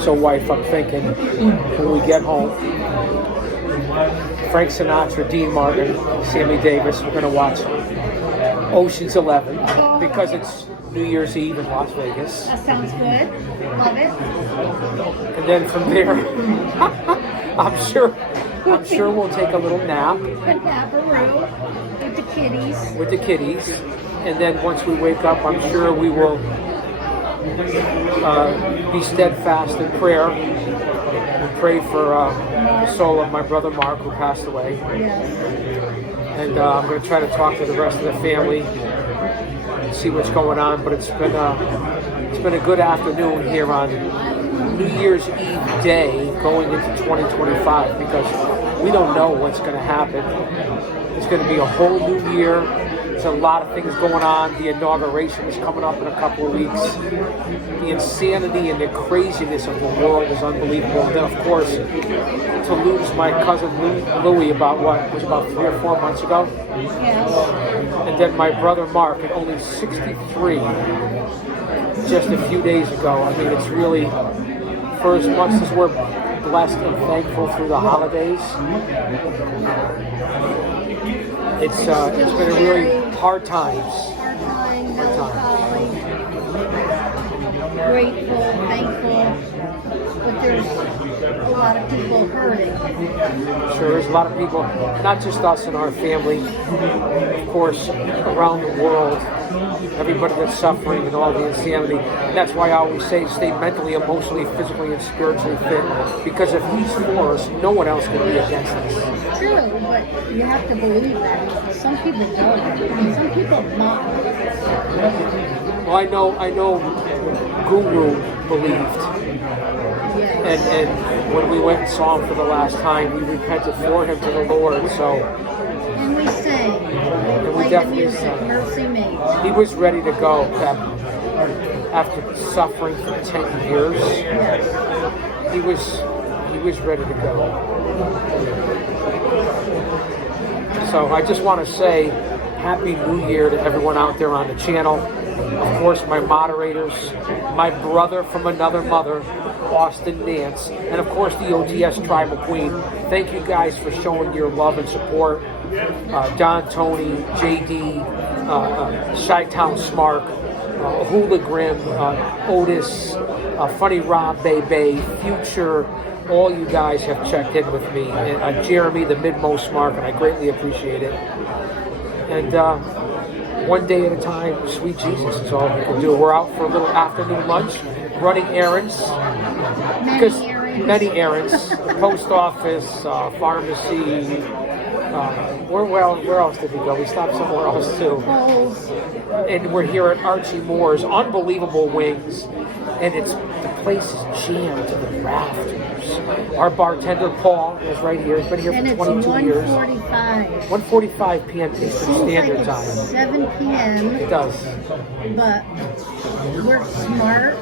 So, wife, I'm thinking when we get home, Frank Sinatra, Dean Martin, Sammy Davis, we're going to watch Ocean's 11 because it's New Year's Eve in Las Vegas. That sounds good. Love it. And then from there, I'm sure we'll take a little nap. A naparoo with the kitties. With the kitties. And then once we wake up, I'm sure we will be steadfast in prayer and pray for the soul of my brother Mark, who passed away. Yes. And I'm going to try to talk to the rest of the family and see what's going on. But it's been a good afternoon here on New Year's Eve day going into 2025 because we don't know what's going to happen. It's going to be a whole new year. There's a lot of things going on. The inauguration is coming up in a couple of weeks. The insanity and the craziness of the world is unbelievable. And then, of course, to lose my cousin Louie about 3 or 4 months ago. Yes. And then my brother Mark at only 63 just a few days ago. I mean, it's really, for as much as we're blessed and thankful through the holidays, it's been a really hard times. Hard times. Grateful, thankful, but there's a lot of people hurting. Sure, there's a lot of people, not just us and our family, of course, around the world, everybody that's suffering and all the insanity. And that's why I always say stay mentally, emotionally, physically, and spiritually fit. Because if he's for us, no one else can be against us. True, but you have to believe that. Some people don't. Some people mock. Well, I know Guru believed. Yes. And when we went and saw him for the last time, we repented for him to the Lord. So And we sang. we Play the definitely music, sang. Mercy Me. He was ready to go after suffering for 10 years. Yes. He was ready to go. So I just want to say Happy New Year to everyone out there on the channel. Of course, my moderators, my brother from another mother, Austin Nance, and of course the OTS Tribal Queen. Thank you guys for showing your love and support. Don, Tony, JD, Chi-Town Smart, Hula Grim, Otis, Funny Rob, Bebe, Future. All you guys have checked in with me. And Jeremy, the Midmost Mark, and I greatly appreciate it. And one day at a time, sweet Jesus is all we can do. We're out for a little afternoon lunch, running errands. Many errands. The post office, pharmacy. Where else did we go? We stopped somewhere else too. And we're here at Archie Moore's, unbelievable wings. And the place is jammed to the rafters. Our bartender, Paul, is right here. He's been here for 22 years. And it's 1:45. 1:45 p.m. Eastern Standard Time. 7 p.m. It does. But we're smart.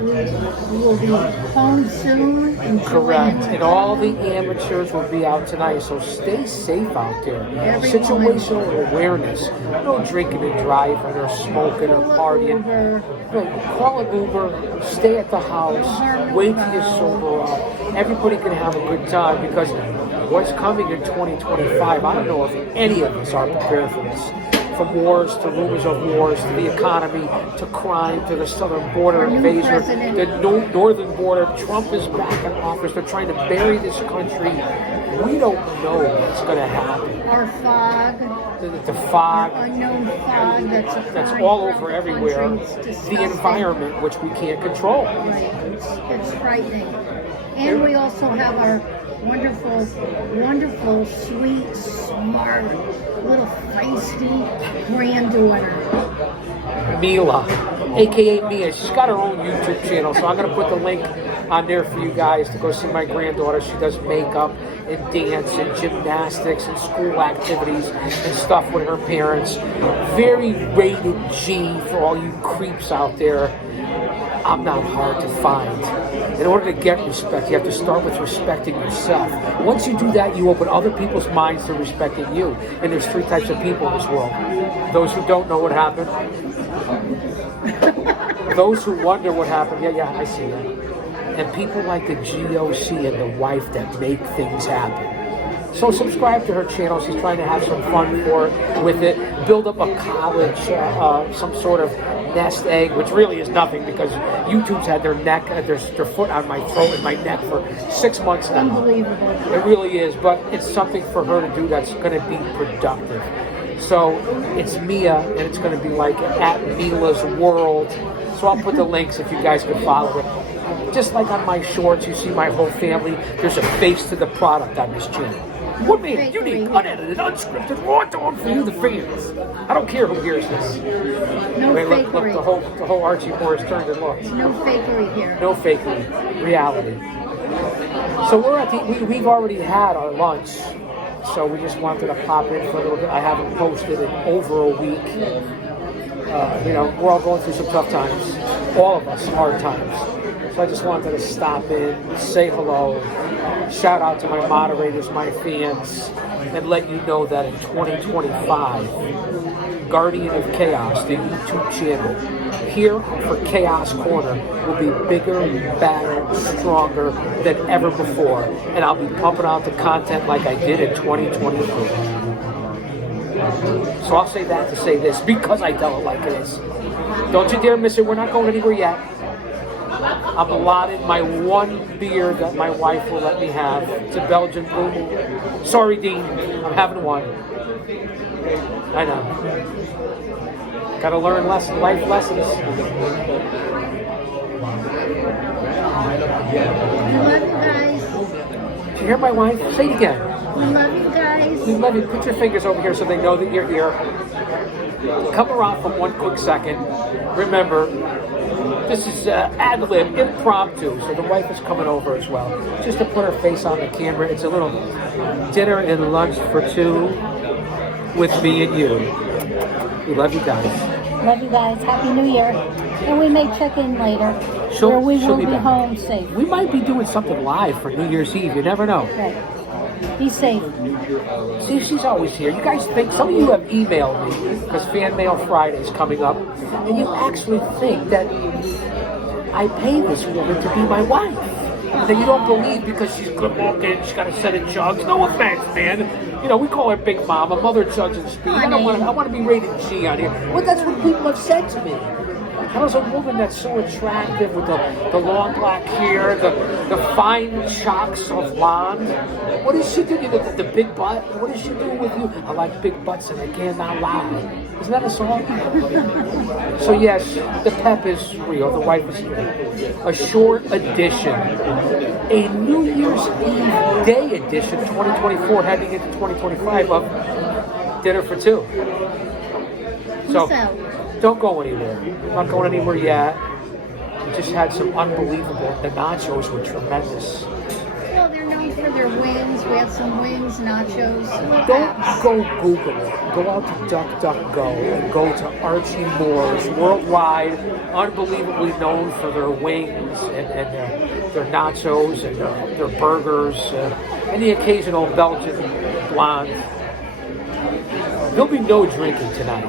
We will be home soon. Correct. And all the amateurs will be out tonight, so stay safe out there. Situational awareness. No drinking and driving or smoking or partying. No, call an Uber, stay at the house, wait till you sober up. Everybody can have a good time because what's coming in 2025, I don't know if any of us are prepared for this. From wars to rumors of wars, to the economy, to crime, to the southern border invasion, the northern border. Trump is back in office. They're trying to bury this country. We don't know what's going to happen. Our fog. The fog. Unknown fog that's all over everywhere. The environment, which we can't control. Right. It's frightening. And we also have our wonderful, wonderful, sweet, smart, little feisty granddaughter. Mila, aka Mia. She's got her own YouTube channel, so I'm going to put the link on there for you guys to go see my granddaughter. She does makeup and dance and gymnastics and school activities and stuff with her parents. Very rated G for all you creeps out there. I'm not hard to find. In order to get respect, you have to start with respecting yourself. Once you do that, you open other people's minds to respecting you. And there's 3 types of people in this world. Those who don't know what happened. Those who wonder what happened. Yeah, I see that. And people like the GOC and the wife that make things happen. So subscribe to her channel. She's trying to have some fun with it. Build up a college, some sort of nest egg, which really is nothing because YouTube's had their foot on my throat and my neck for 6 months now. Unbelievable. It really is, but it's something for her to do that's going to be productive. So it's Mia, and it's going to be like at Mila's World. So I'll put the links if you guys can follow it. Just like on my shorts, you see my whole family. There's a face to the product on this channel. What man? You need unedited, unscripted, raw dog for you, the fans. I don't care who hears this. No Look, fakery. the whole Archie Morris turned and looked. No fakery here. No fakery, reality. So we're at we've already had our lunch, so we just wanted to pop in for a little bit. I haven't posted in over a week. We're all going through some tough times. All of us, hard times. So I just wanted to stop in, say hello, shout out to my moderators, my fans, and let you know that in 2025, Guardian of Chaos, the YouTube channel, here for Chaos Corner, will be bigger, badder, stronger than ever before. And I'll be pumping out the content like I did in 2023. So I'll say that to say this, because I tell it like it is. Don't you dare miss it. We're not going anywhere yet. I'm allotted my one beer that my wife will let me have. It's a Belgian Blue Moon. Sorry, Dean. I'm having one. I know. Gotta learn life lessons. We love you guys. Did you hear my wife? Say it again. We love you guys. We love you. Put your fingers over here so they know that you're here. Come around for one quick second. Remember, this is ad-lib, impromptu, so the wife is coming over as well. Just to put her face on the camera. It's a little dinner and lunch for 2 with me and you. We love you guys. Love you guys. Happy New Year. And we may check in later. She'll we will be be back. home safe. We might be doing something live for New Year's Eve. You never know. Okay. Be safe. See, she's always here. You guys think, some of you have emailed me, because Fan Mail Friday is coming up, and you actually think that I pay this woman to be my wife. That you don't believe because she's good looking, she's got a set of jugs. No offense, man. We call her Big Mama, Mother Jugs and Speed. I want to be rated G on here. But that's what people have said to me. How is a woman that's so attractive with the long black hair, the fine chocks of blonde? What does she do? The big butt? What does she do with you? I like big butts and I cannot lie. Isn't that a song? So yes, the pep is real. The wife is here. A short edition. A New Year's Eve Day edition, 2024, heading into 2025 of Dinner for 2. So, Peace out. don't go anywhere. I'm not going anywhere yet. We just had some unbelievable. The nachos were tremendous. Well, they're known for their wings. We had some wings, nachos. Don't go Google it. Go out to DuckDuckGo and go to Archie Moore's Worldwide. Unbelievably known for their wings and their nachos and their burgers and the occasional Belgian blonde. There'll be no drinking tonight,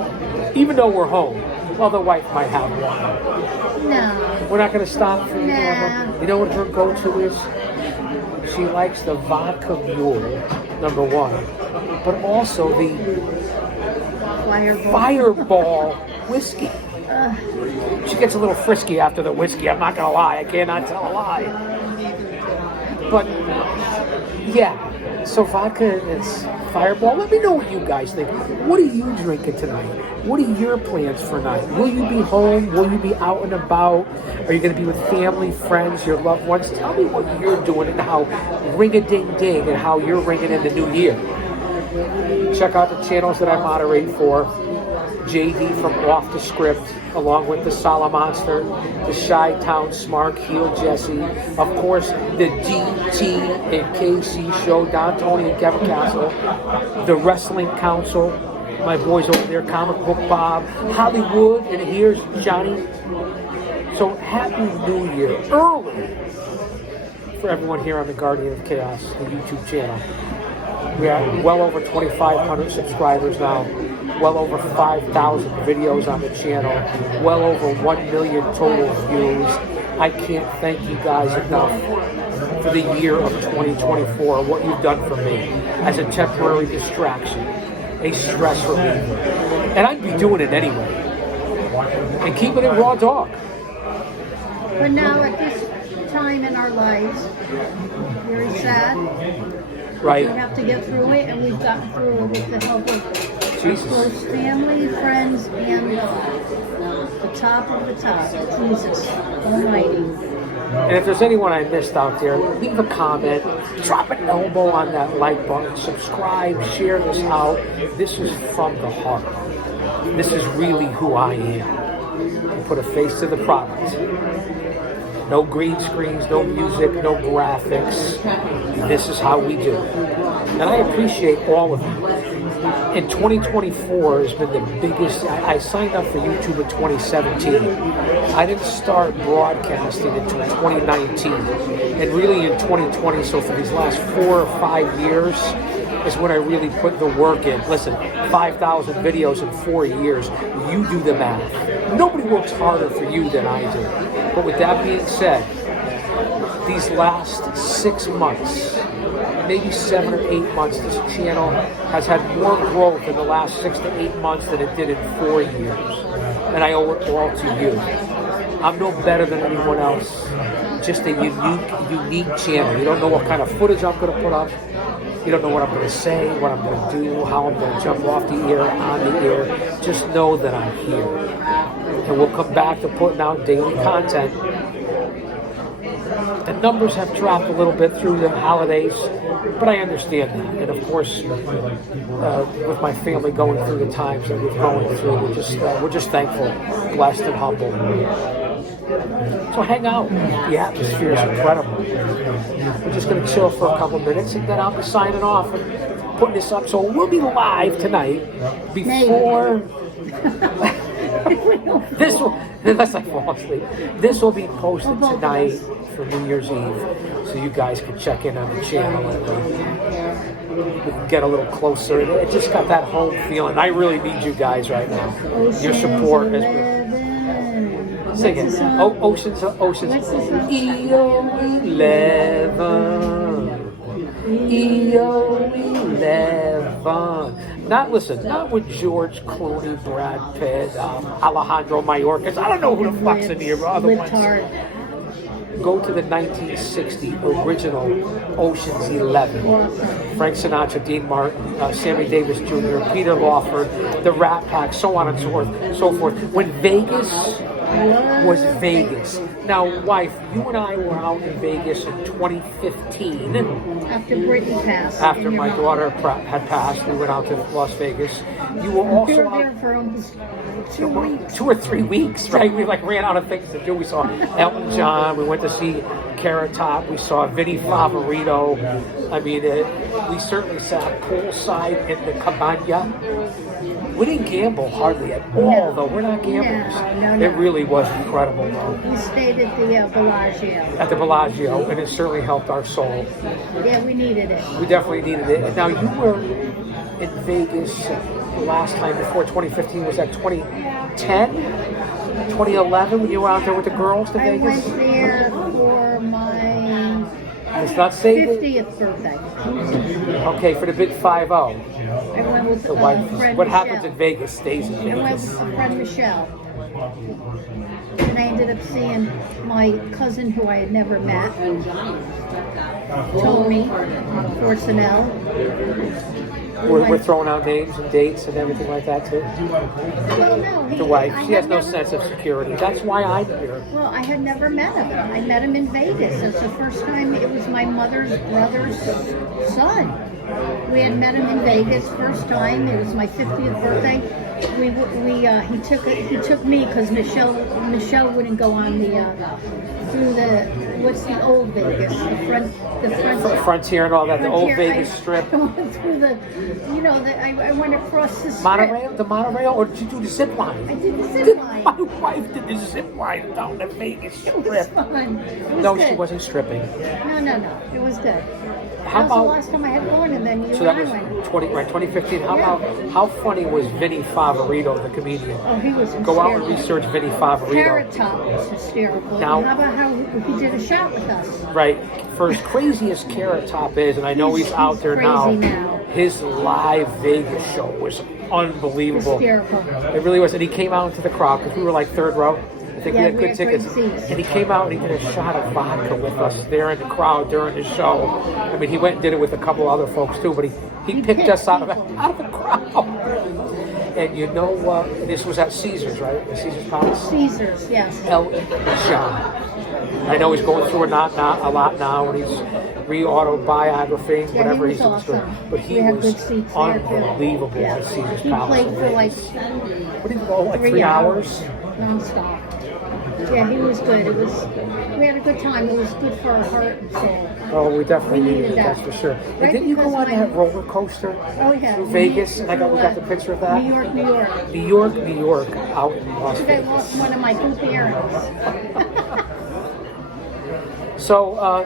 even though we're home. Well, the wife might have one. No. We're not going to stop for Nah. You know what her go-to is? She likes the vodka mule, number 1, but also the Fireball whiskey. She gets a little frisky after the whiskey. I'm not going to lie. I cannot tell a lie. But, yeah. So vodka, it's Fireball. Let me know what you guys think. What are you drinking tonight? What are your plans for tonight? Will you be home? Will you be out and about? Are you going to be with family, friends, your loved ones? Tell me what you're doing and how ring-a-ding-ding and how you're ringing in the new year. Check out the channels that I moderate for. JD from Off the Script, along with the Salamonster, the Chi-Town Smart Heel Jesse, of course the DT and KC show, Don Tony and Kevin Castle, the Wrestling Council, my boys over there, Comic Book Bob, Hollywood, and here's Johnny. So happy New Year early for everyone here on the Guardian of Chaos, the YouTube channel. We are well over 2,500 subscribers now, well over 5,000 videos on the channel, well over 1 million total views. I can't thank you guys enough for the year of 2024, what you've done for me as a temporary distraction, a stress reliever. And I'd be doing it anyway. And keeping it raw dog. But now at this time in our lives, very sad. Right. We have to get through it, and we've gotten through it with the help of Jesus. close family, friends, and the top of the top, Jesus Almighty. And if there's anyone I missed out there, leave a comment, drop an elbow on that like button, subscribe, share this out. This is from the heart. This is really who I am. I put a face to the product. No green screens, no music, no graphics. This is how we do it. And I appreciate all of you. And 2024 has been the biggest. I signed up for YouTube in 2017. I didn't start broadcasting until 2019. And really in 2020, so for these last 4 or 5 years, is when I really put the work in. Listen, 5,000 videos in 4 years. You do the math. Nobody works harder for you than I do. But with that being said, these last 6 months, maybe 7 or 8 months, this channel has had more growth in the last 6 to 8 months than it did in 4 years. And I owe it all to you. I'm no better than anyone else. Just a unique channel. You don't know what kind of footage I'm going to put up. You don't know what I'm going to say, what I'm going to do, how I'm going to jump off the air, on the air. Just know that I'm here. And we'll come back to putting out daily content. The numbers have dropped a little bit through the holidays, but I understand that. And of course, with my family going through the times that we're going through, we're just thankful, blessed, and humble. So hang out. The atmosphere is incredible. We're just going to chill for a couple minutes, and then I'll be signing off and putting this up. So we'll be live tonight before this will, unless I fall asleep. This will be posted tonight for New Year's Eve, so you guys can check in on the channel and we can get a little closer. It just got that home feeling. I really need you guys right now. Your support is. Sing it. Oceans. EO11. Not with George Clooney, Brad Pitt, Alejandro Mayorkas. I don't know who the fuck's in here, but other ones. Go to the 1960 original Ocean's 11. Frank Sinatra, Dean Martin, Sammy Davis Jr., Peter Lawford, the Rat Pack, so on and so forth. When Vegas was Vegas. Now, wife, you and I were out in Vegas in 2015. After Brittany passed. After my daughter had passed, we went out to Las Vegas. You were also we were there for almost 2 weeks. 2 or 3 weeks, right? We ran out of things to do. We saw Elton John. We went to see Carrot Top. We saw Vinny Favorito. I mean, we certainly sat poolside in the Cabana. We didn't gamble hardly at all, though. We're not gamblers. No. It really was incredible, though. We stayed at the Bellagio. At the Bellagio, and it certainly helped our soul. Yeah, we needed it. We definitely needed it. And now you were in Vegas the last time before 2015. Was that 2010? 2011 when you were out there with the girls to Vegas? I went there for my It's not safe. 50th birthday. Okay, for the big 5-0. I went with The a wife. friend What Michelle. happens in Vegas stays in I went Vegas. with a friend Michelle. And I ended up seeing my cousin who I had never met. Tommy Forcinell. We're throwing out names and dates and everything like that too. Well, no, The wife. I She has had no never- sense of security. That's why I'm here. Well, I had never met him. I met him in Vegas. It's the first time. It was my mother's brother's son. We had met him in Vegas first time. It was my 50th birthday. he took me because Michelle wouldn't go on the through the what's the old Vegas, the front Frontier and all that, the old Frontier. Vegas Strip. I went through the, I went across the strip. Monorail, the monorail, or did you do the zip line? I did the zip line. My wife did the zip line down the Vegas It was Strip. fun. It was No, good. she wasn't stripping. No. It was good. How That was the about? last time I had gone, and then you So and that I was went. 2015. How Yeah. about how funny was Vinny Favorito, the comedian? Oh, he was hysterical. Go out and research Vinny Favorito. Carrot Top was hysterical. Now- And how about how he did a shot with us? Right. For as crazy as Carrot Top is, and I know he's out there crazy now. his live Vegas show was unbelievable. Hysterical. It really was. And he came out into the crowd because we were like third row. I think Yeah, we had we good had great tickets. seats. And he came out and he did a shot of vodka with us there in the crowd during the show. I mean, he went and did it with a couple other folks too, but he picked us out of the crowd. And you know what? This was at Caesars, right? The Caesars Palace? Caesars, yes. Elton John. I know he's going through a lot now, and he's re-autobiography, Yeah, whatever he he's was doing. awesome. But he We had was good seats there, too. unbelievable Yeah. at Caesars He Palace. played in for like Vegas. What did he go, like 3 hours? nonstop. Yeah, he was good. We had a good time. It was good for our heart and soul. Oh, we definitely We needed needed it, that. that's for sure. And Right, didn't you go because on my- that roller coaster Oh yeah. through Vegas? And we got the picture of that? New York, New York. New York, out in Las I think I Vegas. lost one of my hoop earrings. So,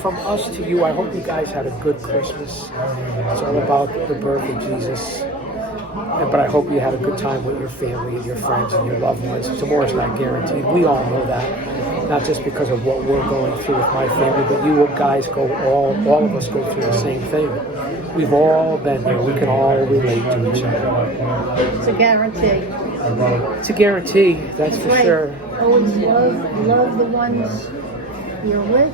from us to you, I hope you guys had a good Christmas. It's all about the birth of Jesus. But I hope you had a good time with your family and your friends and your loved ones. Tomorrow's not guaranteed. We all know that. Not just because of what we're going through with my family, but you guys all of us go through the same thing. We've all been there. We can all relate to each other. It's a guarantee. It's a guarantee, that's for Right. sure. Always love the ones you're with,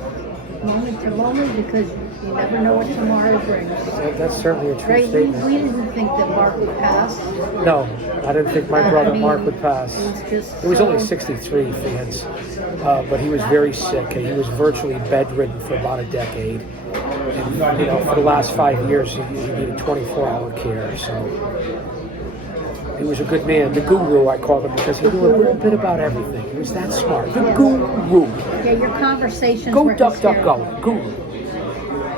moment to moment, because you never know what tomorrow brings. That's certainly a true Right? statement. We didn't think that Mark would pass. No, I didn't think my brother Mark would pass. It was just He was only so- 63, fans, but he was very sick, and he was virtually bedridden for about a decade. And, for the last 5 years, he needed 24-hour care. So he was a good man, the guru, I called him, because he knew a little bit about everything. He was that smart, the guru. Yeah, your conversations Go were duck, duck, hysterical. go, guru.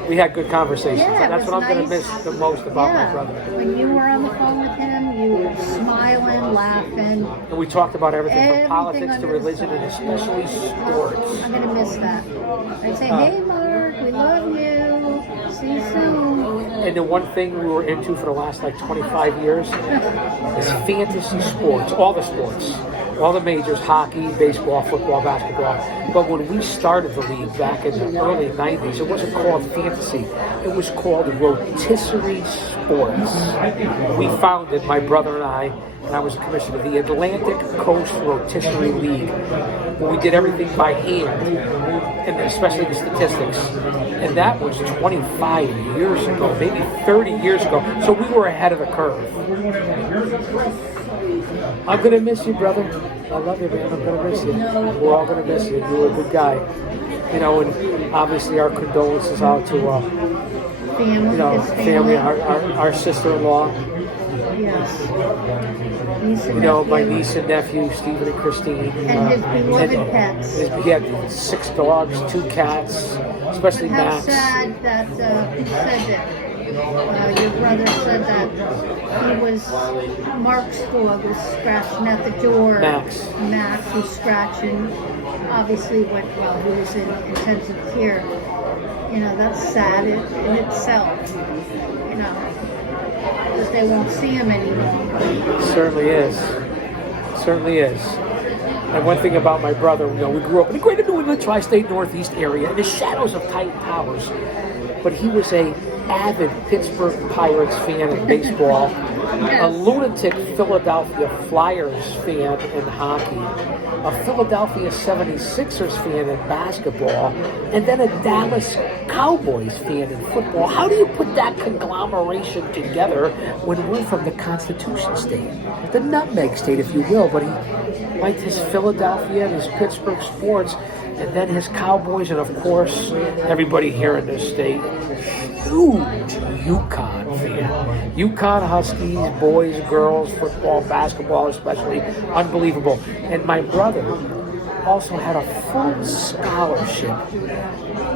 We had good conversations. Yeah, it That's was what I'm going to nice. miss the most about Yeah. my brother. When you were on the phone with him, you were smiling, laughing. And we talked about everything from Everything politics to under the religion sun. and especially sports. I'm gonna miss that. I'd say, hey Mark, we love you. See you soon. And the one thing we were into for the last 25 years is fantasy sports, all the sports, all the majors, hockey, baseball, football, basketball. But when we started the league back in the early 90s, it wasn't called fantasy. It was called Rotisserie Sports. We founded, my brother and I was a commissioner, the Atlantic Coast Rotisserie League, where we did everything by hand, and especially the statistics. And that was 25 years ago, maybe 30 years ago. So we were ahead of the curve. I'm going to miss you, brother. I love you, man. I'm going to miss you. We're all going to miss you. You were a good guy. And obviously our condolences out to, Family, his family, our sister-in-law. Yes. Niece and My nephew. niece and nephew, Stephen and Christine. And his beloved pets. He had 6 dogs, 2 cats, especially But how Max. sad that who said that? Your brother said that he was Mark's dog was scratching at the door. Max was scratching. Obviously, while he was in intensive care. That's sad in itself. Because they won't see him anymore. Certainly is. Certainly is. And one thing about my brother, we grew up in the greater New England tri-state Northeast area in the shadows of Titan Towers. But he was a avid Pittsburgh Pirates fan in baseball, a lunatic Philadelphia Flyers fan in hockey, a Philadelphia 76ers fan in basketball, and then a Dallas Cowboys fan in football. How do you put that conglomeration together when we're from the Constitution State? The nutmeg state, if you will, but he liked his Philadelphia and his Pittsburgh sports, and then his Cowboys, and of course, everybody here in this state. huge UConn fan. UConn Huskies, boys, girls, football, basketball especially, unbelievable. And my brother also had a full scholarship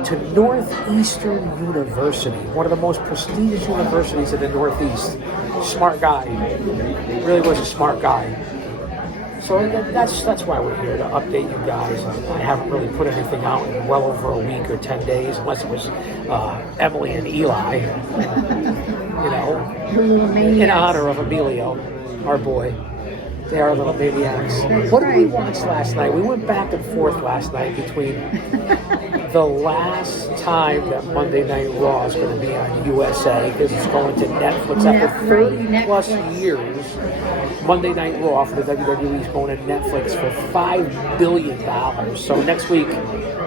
to Northeastern University, one of the most prestigious universities in the Northeast. Smart guy. Really was a smart guy. So that's why we're here, to update you guys. I haven't really put anything out in well over a week or 10 days, unless it was Emily and Eli, you know, in honor of Emilio, our boy. They are little maniacs. What did we watch last night? We went back and forth last night between the last time that Monday Night Raw is going to be on USA, because it's going to Netflix after 30 plus years. Monday Night Raw for the WWE is going to Netflix for $5 billion. So next week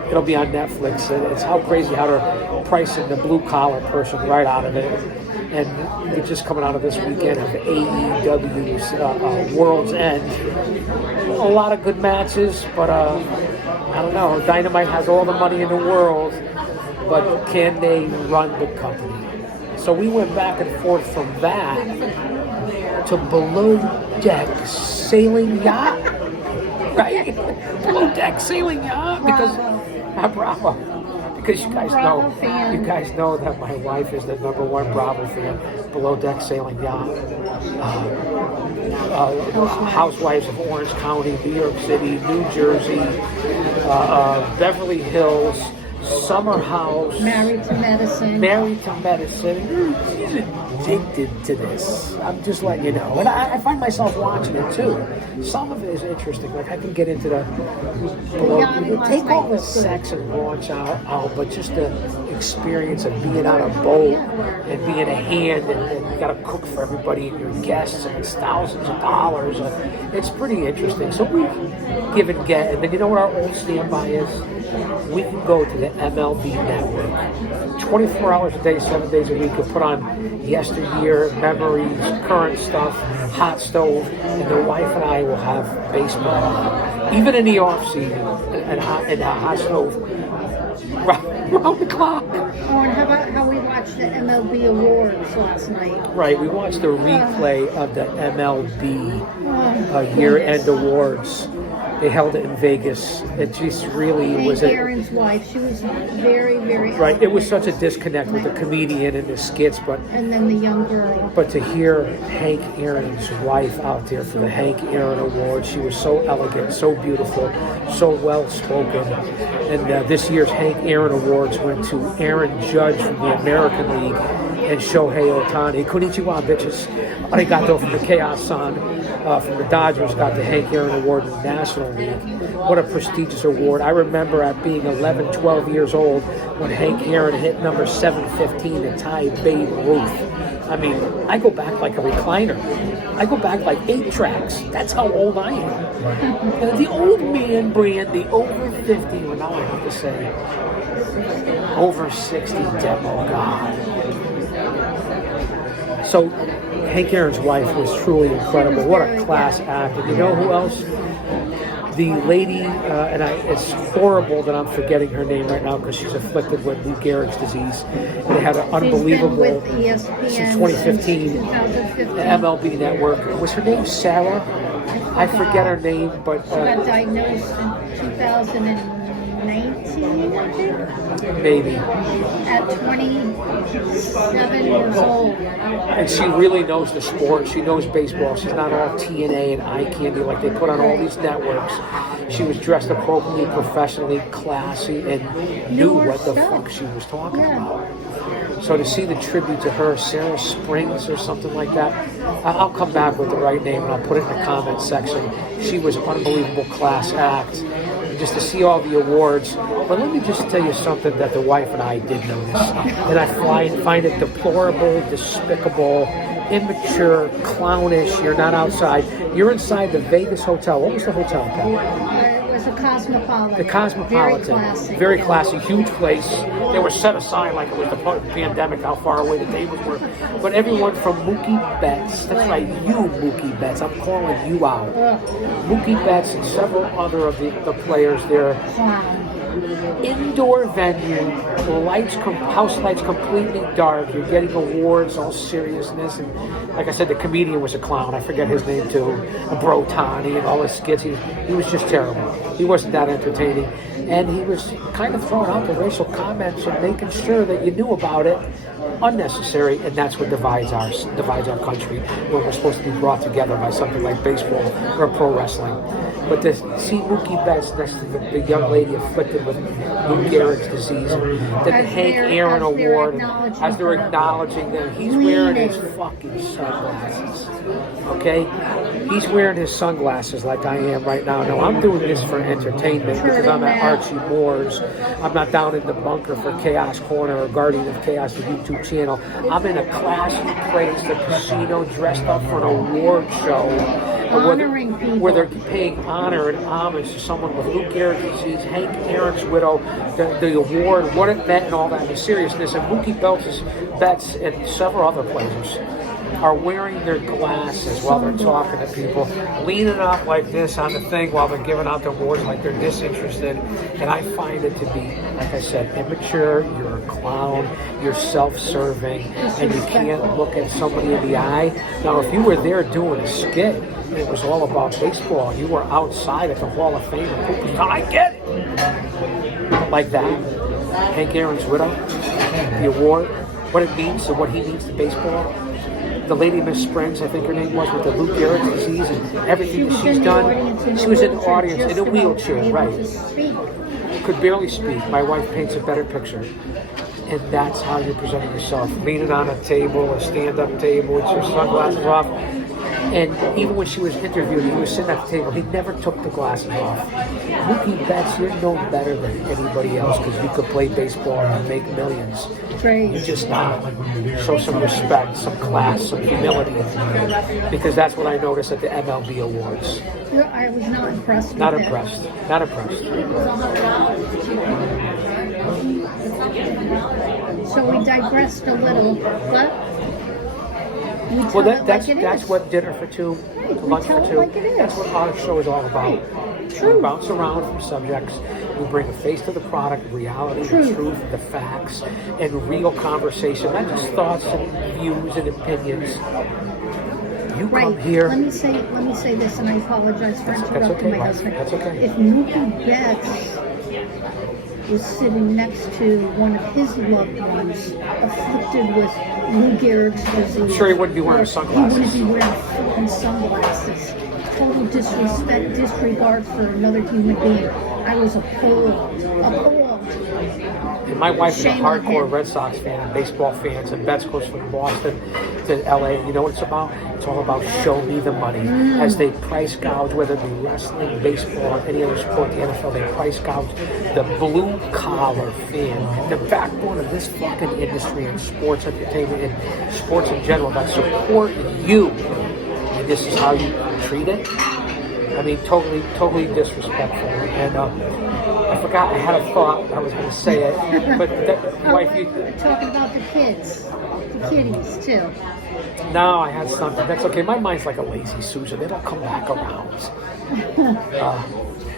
it'll be on Netflix. And it's how crazy how they're pricing the blue collar person right out of it. And we're just coming out of this weekend of AEW's World's End. A lot of good matches, but I don't know. Dynamite has all the money in the world, but can they run the company? So we went back and forth from that to Below Deck Sailing Yacht, right? Below Deck Sailing Yacht, because Bravo. Because you guys know that my wife is the #1 Bravo fan. Below Deck Sailing Yacht, Housewives of Orange County, New York City, New Jersey, Beverly Hills, Summer House, Married to Medicine. She's addicted to this. I'm just letting you know. And I find myself watching it too. Some of it is interesting. Like I can get into the take all the sex and launch out, but just the experience of being on a boat and being a hand and you got to cook for everybody and your guests, and it's thousands of dollars. It's pretty interesting. So we give and get. And then you know what our old standby is? We can go to the MLB Network 24 hours a day, 7 days a week, and put on yesteryear, memories, current stuff, hot stove, and the wife and I will have baseball, even in the off season, and hot stove, round the clock. Oh, and how about how we watched the MLB Awards last night? Right, we watched the replay of the MLB year-end awards. They held it in Vegas. It just really was. Aaron's wife, she was very, very. Right, it was such a disconnect with the comedian and the skits, and then the young girl. But to hear Hank Aaron's wife out there for the Hank Aaron Award, she was so elegant, so beautiful, so well spoken. And this year's Hank Aaron Awards went to Aaron Judge from the American League and Shohei Ohtani. Konnichiwa, bitches. Arigato from the Chaos-san. From the Dodgers got the Hank Aaron Award in the National League. What a prestigious award. I remember at being 11, 12 years old when Hank Aaron hit number 715 to tie Babe Ruth. I mean, I go back like a recliner. I go back like 8 tracks. That's how old I am. And the old man brand, the over 50, well now I have to say, over 60 demo, God. So Hank Aaron's wife was truly incredible. What a class act. And you know who else? The lady, it's horrible that I'm forgetting her name right now because she's afflicted with Lou Gehrig's disease. They had an unbelievable, she's been with ESPN since 2015, the MLB Network. Was her name Sarah? I forget her name, but... she got diagnosed in 2019, I think? Maybe. At 27 years old. And she really knows the sport. She knows baseball. She's not all TNA and eye candy like they put on all these networks. She was dressed appropriately, professionally, classy, and knew what the fuck she was talking about. So to see the tribute to her, Sarah Springs or something like that, I'll come back with the right name and I'll put it in the comment section. She was an unbelievable class act. And just to see all the awards. But let me just tell you something that the wife and I did notice. And I find it deplorable, despicable, immature, clownish. You're not outside. You're inside the Vegas hotel. What was the hotel called? It was a Cosmopolitan. The Cosmopolitan. Very classy, huge place. They were set aside like it was the pandemic, how far away the tables were. But everyone from Mookie Betts, that's right, you Mookie Betts, I'm calling you out. Mookie Betts and several other of the players there. indoor venue, house lights completely dark. You're getting awards, all seriousness, and like I said, the comedian was a clown. I forget his name too. Bro Tani and all his skits. He was just terrible. He wasn't that entertaining, and he was kind of throwing out the racial comments and making sure that you knew about it. Unnecessary, and that's what divides our country, when we're supposed to be brought together by something like baseball or pro wrestling. But to see Mookie Betts next to the young lady afflicted with Lou Gehrig's disease, the Hank Aaron Award, as they're acknowledging them, he's wearing his fucking sunglasses. Okay? He's wearing his sunglasses like I am right now. No, I'm doing this for entertainment because I'm at Archie Moore's. I'm not down in the bunker for Chaos Corner or Guardian of Chaos, the YouTube channel. I'm in a classy place, the casino, dressed up for an award show. Honoring people. Where they're paying honor and homage to someone with Lou Gehrig's disease, Hank Aaron's widow, the award, what it meant, and all that, the seriousness. And Mookie Betts and several other players are wearing their glasses while they're talking to people, leaning up like this on the thing while they're giving out the awards like they're disinterested. And I find it to be, like I said, immature. You're a clown. You're self-serving, and you can't look at somebody in the eye. Now, if you were there doing a skit, and it was all about baseball, you were outside at the Hall of Fame, and I get it! Like that. Hank Aaron's widow, the award, what it means to what he means to baseball. The lady Miss Springs, I think her name was, with the Lou Gehrig disease and everything that she's done. She was in the audience in a wheelchair, right? Could barely speak. My wife paints a better picture. And that's how you're presenting yourself. Leaning on a table, a stand-up table, with your sunglasses off. And even when she was interviewed, he was sitting at the table. He never took the glasses off. Mookie Betts, you're no better than anybody else because you could play baseball and make millions. Great. You just not. Show some respect, some class, some humility. Because that's what I noticed at the MLB Awards. I was not impressed with Not that. impressed. Not impressed. So we digressed a little, but we tell Well, it like it that's is. what dinner for two, lunch tell for it two. like it is. That's what our show is all about. True. We bounce around from subjects. We bring a face to the product, reality, True. the truth, the facts, and real conversation, not just thoughts and views and opinions. You come here. Let me say this, and I apologize for interrupting okay, my Mike. husband. That's okay. If Mookie Betts was sitting next to one of his loved ones afflicted with Lou Gehrig's disease, I'm sure he wouldn't be wearing sunglasses. He wouldn't be wearing fucking sunglasses. Total disrespect, disregard for another human being. I was appalled. And my wife is a Shame on hardcore him. Red Sox fan and baseball fans, and Betts goes from Boston to LA. You know what it's about? It's all about show me the money. As they price gouge, whether it be wrestling, baseball, or any other sport, the NFL, they price gouge the blue collar fan, the backbone of this fucking industry and sports entertainment and sports in general that support you. And this is how you treat it? I mean, totally disrespectful. And I forgot I had a thought. I was going to say it, but wife, you. Talking about the kids, the kiddies too. No, I had something. That's okay. My mind's like a lazy Susan. They don't come back around.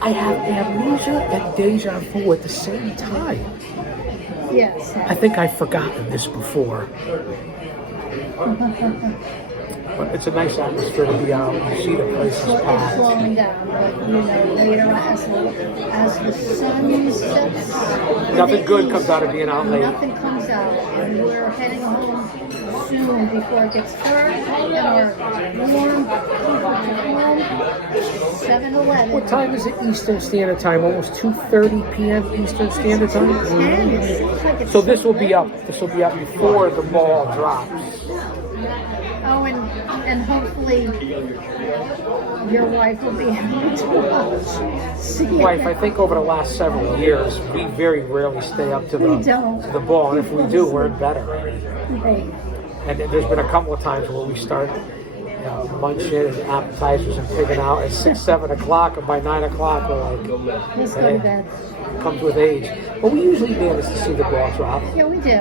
I have amnesia and deja vu at the same time. Yes. I think I've forgotten this before. But it's a nice atmosphere to be out. You see the places It's packed. slowing down, but you know, later as the sun sets, Nothing good comes out of being out late. Nothing comes out, and we're heading home soon before it gets dark in our warm, comfortable home. 7-Eleven. What time is it Eastern Standard Time? Almost 2:30 p.m. Eastern Standard Time. It seems like it's So this will be up. This will be up before the ball drops. Oh, and hopefully your wife will be able to watch. See Wife, it. I think over the last several years, we very rarely stay up to We don't. the ball, and if we do, we're better. Right. And there's been a couple of times where we start munching and appetizers and pigging out at 6, 7 o'clock, and by 9 o'clock we're like, Let's go to bed. comes with age. But we usually manage to see the ball drop. Yeah, we do.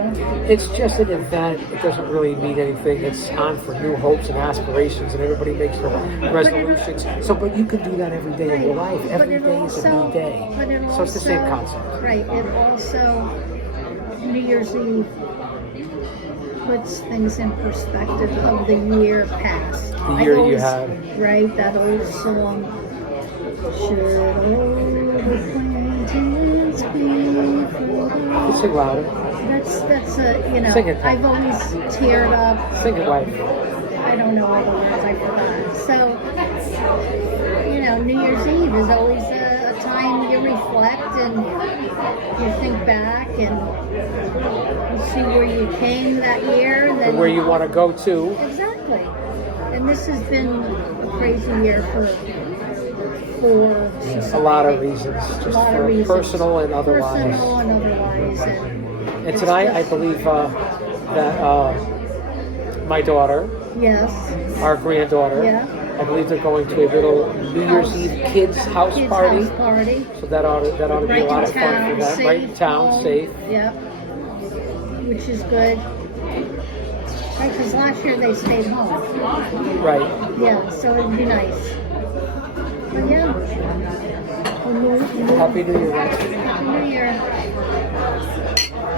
It's just an event. It doesn't really mean anything. It's on for new hopes and aspirations, and everybody makes their resolutions. So, but you can do that every day of your life. Every day is a new day. So it's the same concept. Right. It also, New Year's Eve puts things in perspective of the year past. The year you had. Right, that old song. Should old acquaintance be forgotten? You sing louder. That's a, you know, Sing it. I've always teared up. Sing it, wife. I don't know all the words, I forgot. So, you know, New Year's Eve is always a time you reflect and you think back and you see where you came that year. And where you want to go to. Exactly. And this has been a crazy year for A lot of reasons. Just for personal and otherwise. Personal and otherwise. And tonight, I believe that my daughter, Yes. our granddaughter, Yeah. I believe they're going to a little New Year's Eve kids house Kids' party. house party. So that ought to be a lot of fun for them. Right in town, safe. Yep. Which is good. Right, because last year they stayed home. Right. Yeah, so it'd be nice. But yeah. Happy New Year, guys. Happy New Year.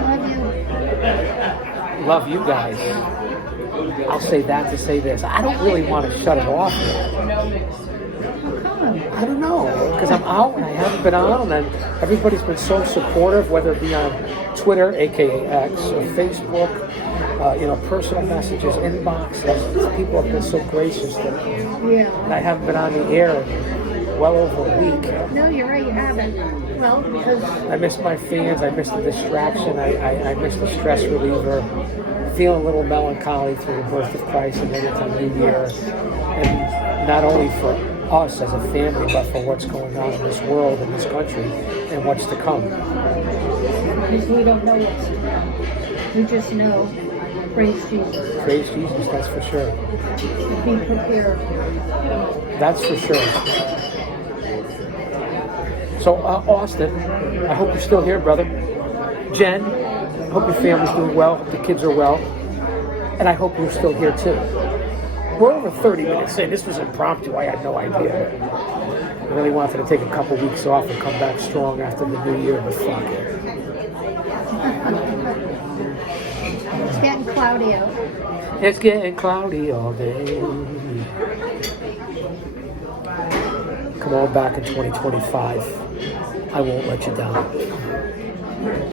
Love you. Love you guys. I'll say that to say this. I don't really want to shut it off yet. I don't know, because I'm out and I haven't been on, and everybody's been so supportive, whether it be on Twitter, aka X, or Facebook, personal messages, inboxes. People have been so gracious that I haven't been on the air in well over a week. No, you're right, you haven't. Well, because I miss my fans, I miss the distraction, I miss the stress reliever, feeling a little melancholy through the birth of Christ and then into the new year. And not only for us as a family, but for what's going on in this world, in this country, and what's to come. because we don't know what's to come. We just know, praise Jesus. Praise Jesus, that's for sure. Be prepared. That's for sure. So, Austin, I hope you're still here, brother. Jen, I hope your family's doing well, hope the kids are well. And I hope you're still here, too. We're over 30 minutes in. This was impromptu. I had no idea. I really wanted to take a couple weeks off and come back strong after the new year, but fuck it. It's getting cloudy out. It's getting cloudy all day. Come on back in 2025. I won't let you down.